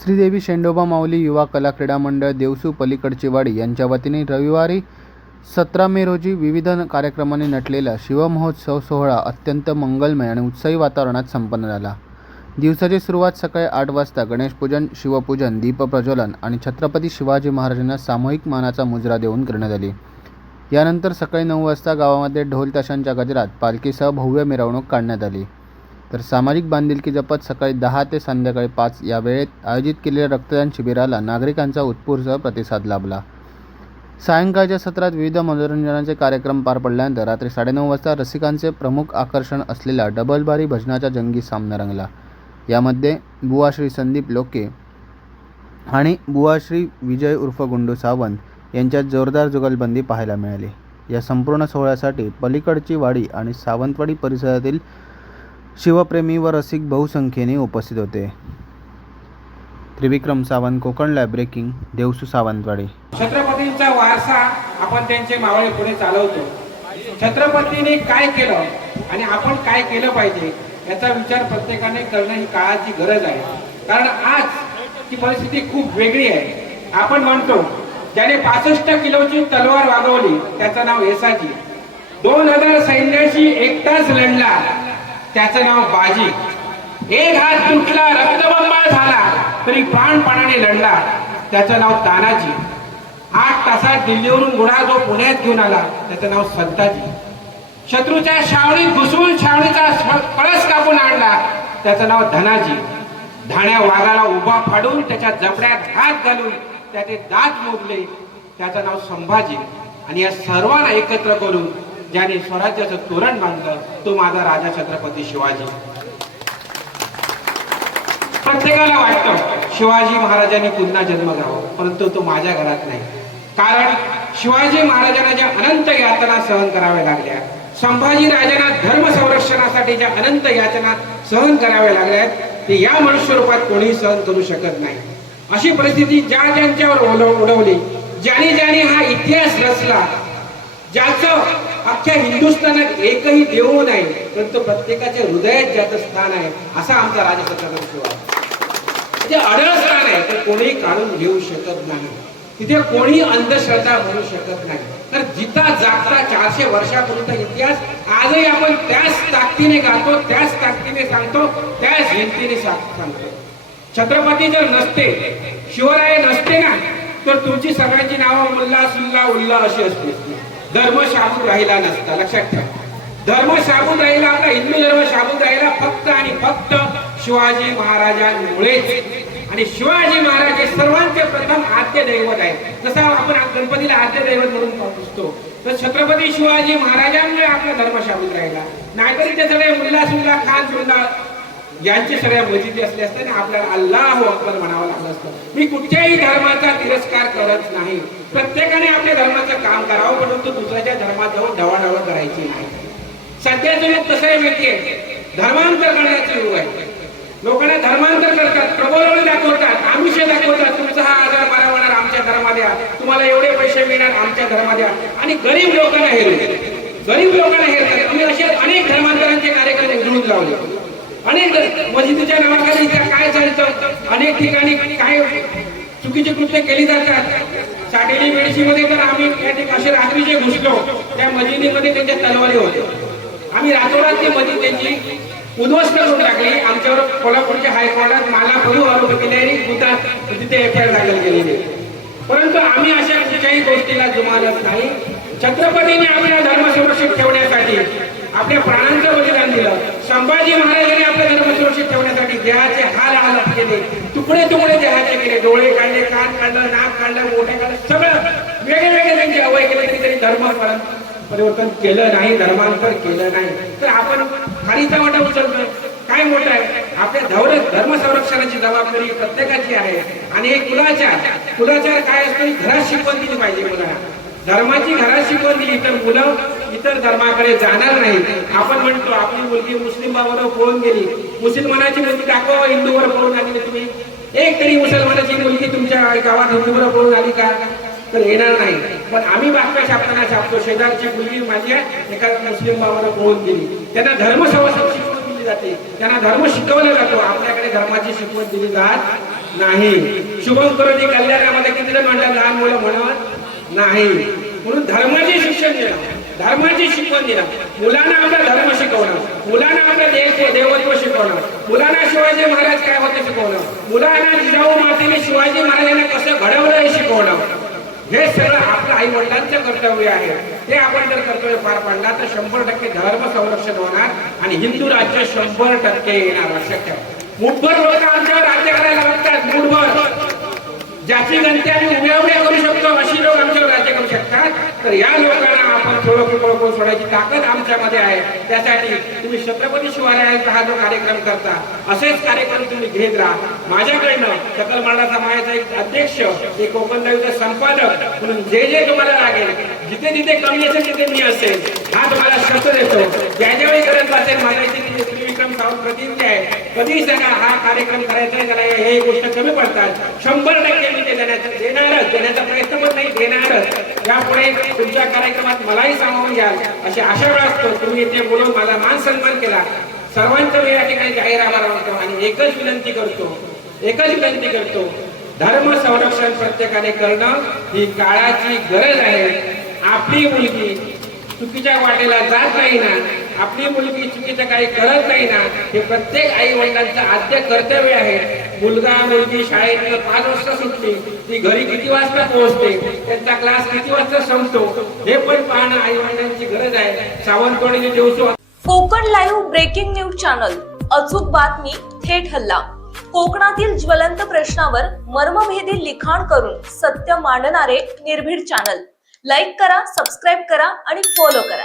श्रीदेवी शेंडोबा माऊली युवा कला क्रीडा मंडळ देवसू पलीकडची वाडी यांच्या वतीने रविवारी 17 मे रोजी विविध कार्यक्रमांनी नटलेला शिवमहोत्सव सोहळा अत्यंत मंगलमय आणि उत्साही वातावरणात संपन्न झाला. दिवसाची सुरुवात सकाळी 8 वाजता गणेशपूजन, शिवपूजन, दीपप्रज्वलन आणि छत्रपती शिवाजी महाराजांना सामूहिक मानाचा मुजरा देऊन करण्यात आली. यानंतर सकाळी 9 वाजता गावामध्ये ढोल ताशांच्या गजरात पालखीसह भव्य मिरवणूक काढण्यात आली. तर सामाजिक बांधिलकी जपत सकाळी 10 ते संध्याकाळी 5 या वेळेत आयोजित केलेल्या रक्तदान शिबिराला नागरिकांचा उत्स्फूर्त प्रतिसाद लाभला. सायंकाळच्या सत्रात विविध मनोरंजनाचे कार्यक्रम पार पडल्यानंतर रात्री 9:30 वाजता रसिकांचे प्रमुख आकर्षण असलेला डबलबारी भजनाचा जंगी सामना रंगला. यामध्ये बुवा श्री संदीप लोके आणि बुवा श्री विजय उर्फ गुंडू सावंत यांच्यात जोरदार जुगलबंदी पाहायला मिळाली. या संपूर्ण सोहळ्यासाठी पलीकडची वाडी आणि सावंतवाडी परिसरातील शिवप्रेमी व रसिक बहुसंख्येने उपस्थित होते. Trivikram Sawant, Konkan live breaking, Devsu Sawantwadi. छत्रपतींचा वारसा आपण त्यांचे मावळे पुढे चालवतो. छत्रपतींनी काय केलं आणि आपण काय केलं पाहिजे याचा विचार प्रत्येकाने करणं ही काळाची गरज आहे. कारण आज ती परिस्थिती खूप वेगळी आहे. आपण म्हणतो ज्याने 65 किलोची तलवार वागवली त्याचं नाव येसाजी. 2000 सैन्याशी एकटाच लढला त्याचं नाव बाजी. एक हात तुटला, रक्तबंबाळ झाला तरी प्राणपणाने लढला त्याचं नाव तानाजी. 8 तासात दिल्लीवरून घोडा जो पुण्यात घेऊन आला त्याचं नाव संताजी. शत्रूच्या छावणीत घुसून छावणीचा कळस कापून आणला त्याचं नाव धनाजी. धाण्या वाघाला उभा फाडून त्याच्या जबड्यात हात घालून त्याचे दात मोडले त्याचं नाव संभाजी. आणि या सर्वांना एकत्र करून ज्याने स्वराज्याचं तोरण बांधलं तो माझा राजा छत्रपती शिवाजी. प्रत्येकाला वाटतं शिवाजी महाराजांनी पुन्हा जन्म घ्यावा, परंतु तो माझ्या घरात नाही. कारण शिवाजी महाराजांना ज्या अनंत यातना सहन कराव्या लागल्या, संभाजी राजांना धर्म संरक्षणासाठी ज्या अनंत यातना सहन कराव्या लागल्यात ते या मनुष्य रूपात कोणीही सहन करू शकत नाही. अशी परिस्थिती ज्यांच्यावर उडवली, ज्याने हा इतिहास रचला, ज्याचं अख्ख्या हिंदुस्थानात एकही देव नाही परंतु प्रत्येकाच्या हृदयात ज्याचं स्थान आहे असा आमचा राजा छत्रपती शिवाजी. ते अडळ स्थान आहे तर कोणीही काढून घेऊ शकत नाही. तिथे कोणी अंधश्रद्धा म्हणू शकत नाही. तर जिता जागता 400 वर्षापूर्वीचा इतिहास आजही आपण त्याच ताकदीने गातो, त्याच ताकदीने सांगतो, त्याच हिमतीने सांगतो. छत्रपती जर नसते, शिवराय नसते ना तर तुमची सगळ्यांची नावं मुल्ला सुल्ला उल्ला अशी असते. धर्म शाबूत राहिला नसता. लक्षात ठेवा, धर्म शाबूत राहिला, आपला हिंदू धर्म शाबूत राहिला फक्त आणि फक्त शिवाजी महाराजांमुळेच. आणि शिवाजी महाराज हे सर्वांचे प्रथम आद्य दैवत आहे. जसं आपण गणपतीला आद्य दैवत म्हणून पुजतो तर छत्रपती शिवाजी महाराजांमुळे आपला धर्म शाबूत राहिला. नाहीतरी ते सगळे मुल्ला सुल्ला खान सुल्ला यांची सगळ्या मजिदी असले असते आणि आपल्याला अल्लाहू अकबर म्हणावं लागलं असतं. मी कुठच्याही धर्माचा तिरस्कार करत नाही. प्रत्येकाने आपल्या धर्माचं काम करावं परंतु दुसऱ्याच्या धर्माजवळ ढवळाढवळ करायची नाही. सध्याचं युग कसं आहे माहितीये, धर्मांतर करण्याचं युग आहे. लोकांना धर्मांतर करतात, प्रबोधन दाखवतात, आमिष दाखवतात. तुमचा हा आजार बरा होणार आमच्या धर्मात द्या, तुम्हाला एवढे पैसे मिळणार आमच्या धर्मात द्या. आणि गरीब लोकांना हेरतात. आम्ही असे अनेक धर्मांतरांचे कार्यक्रम उधळून लावले. अनेक मस्जिदीच्या नावाखाली काय चालतं, अनेक ठिकाणी काय चुकीची कृत्य केली जातात. साडेली मेडशीमध्ये तर आम्ही असे रात्रीचे घुसलो, त्या मस्जिदीमध्ये त्यांच्या तलवारी होते. आम्ही रातोरात ती मस्जिद त्यांची उद्ध्वस्त करून टाकली. आमच्यावर कोल्हापूरच्या हायकोर्टात मला प्रभू आरोप केले आणि तिथे एफआयआर दाखल केलेली. परंतु आम्ही अशा कुठल्याही गोष्टीला जुमानत नाही. छत्रपतींनी आपला धर्म सुरक्षित ठेवण्यासाठी आपल्या प्राणांचं बलिदान दिलं. संभाजी महाराजांनी आपला धर्म सुरक्षित ठेवण्यासाठी देहाचे हाल केले, तुकडे तुकडे देहाचे केले, डोळे काढले, कान काढलं, नाक काढलं, मोठे काढलं, सगळं वेगळे त्यांचे अवय केले तरी त्यांनी धर्म परिवर्तन केलं नाही, धर्मांतर केलं नाही. तर आपण खालीचा वाटा उचलतो काय मोठं आहे. आपल्या धर्म संरक्षणाची जबाबदारी प्रत्येकाची आहे. आणि हे कुलाचार काय असतो, घरात शिकवण दिली पाहिजे. मुलांना धर्माची घरात शिकवण दिली तर मुलं इतर धर्माकडे जाणार नाही. आपण म्हणतो आपली मुलगी मुस्लिम बाबावर पळून गेली, मुसलमानाची मुलगी दाखवा हिंदूवर पळून आली. तुम्ही एक तरी मुसलमानाची मुलगी तुमच्या गावात हिंदूवर पळून आली का, तर येणार नाही. पण आम्ही बातम्या छापताना छापतो शेजारची मुलगी माझ्या एका मुस्लिम बाबावर पळून गेली. त्यांना धर्म संरक्षण शिकवण दिली जाते, त्यांना धर्म शिकवला जातो. आपल्याकडे धर्माची शिकवण दिली जात नाही. शुभम करोती कल्याणामध्ये किती जण म्हणतात लहान मुलं म्हणत नाही. म्हणून धर्माचे शिक्षण दिलं, धर्माची शिकवण दिलं. मुलांना आपला धर्म शिकवणं, मुलांना आपलं देवत्व शिकवणं, मुलांना शिवाजी महाराज काय होते शिकवणं, मुलांना जिजाऊ मातेने शिवाजी महाराजांना कसं घडवलं हे शिकवणं. हे सगळं आपलं आई वडिलांचं कर्तव्य आहे. ते आपण जर कर्तव्य पार पाडला तर 100% धर्म संरक्षण होणार आणि हिंदू राज्य 100% येणार. लक्षात ठेवा. मुठभर लोक आमच्यावर राज्य करायला लागतात, मुठभर. ज्याची गणती आम्ही उभ्या करू शकतो अशी लोक आमच्यावर राज्य करू शकतात. तर या लोकांना आपण थोडं सोडायची ताकद आमच्यामध्ये आहे. त्यासाठी तुम्ही छत्रपती शिवरायांचा हा जो कार्यक्रम करता असेच कार्यक्रम तुम्ही घेत राहा. माझ्याकडनं सकल मराठा समाजाचा एक अध्यक्ष, एक कोकण लाईव्हचा संपादक म्हणून जे जे तुम्हाला लागेल, जिथे जिथे कमी असेल तिथे मी असेल, हा तुम्हाला शब्द देतो. ज्यावेळी गरज असेल माझ्याची विक्रम सावंत प्रतिनिधी आहे, कधी सांगा हा कार्यक्रम करायचा आहे त्याला हे गोष्ट कमी पडतात, 100% मी ते देण्याचा प्रयत्न पण नाही, देणारच. यापुढे तुमच्या कार्यक्रमात मलाही सामावून घ्याल अशी आशा बाळगतो. तुम्ही इथे बोलून मला मान सन्मान केला. सर्वांचं मी या ठिकाणी जाहीर आभार मानतो आणि एकच विनंती करतो, धर्म संरक्षण प्रत्येकाने करणं ही काळाची गरज आहे. आपली मुलगी चुकीच्या वाटेला जात नाही ना, आपली मुलगी चुकीचं काही करत नाही ना, हे प्रत्येक आई वडिलांचं आद्य कर्तव्य आहे. मुलगा मुलगी शाळेत 5 वाजता सुटली, ती घरी किती वाजता पोहोचते, त्यांचा क्लास किती वाजता संपतो, हे पण पाहणं आई वडिलांची गरज आहे. Sawantwadi Devsu Konkan live breaking news channel. अचूक बातमी, थेट हल्ला. कोकणातील ज्वलंत प्रश्नावर मर्मभेदी लिखाण करून सत्य मांडणारे निर्भीड चॅनल. लाईक करा, सबस्क्राईब करा आणि फॉलो करा.